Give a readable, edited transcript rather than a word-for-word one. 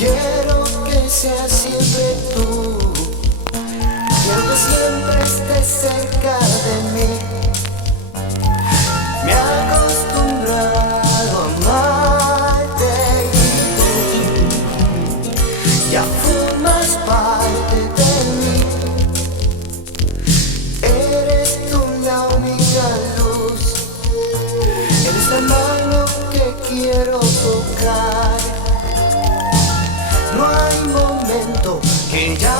Quiero que seas siempre tú. Quiero que siempre estés cerca de mí. Me he acostumbrado a amarte y tú ya formas parte de mí. Eres tú la única luz. Eres la mano que quiero tocar. No hay momento que ya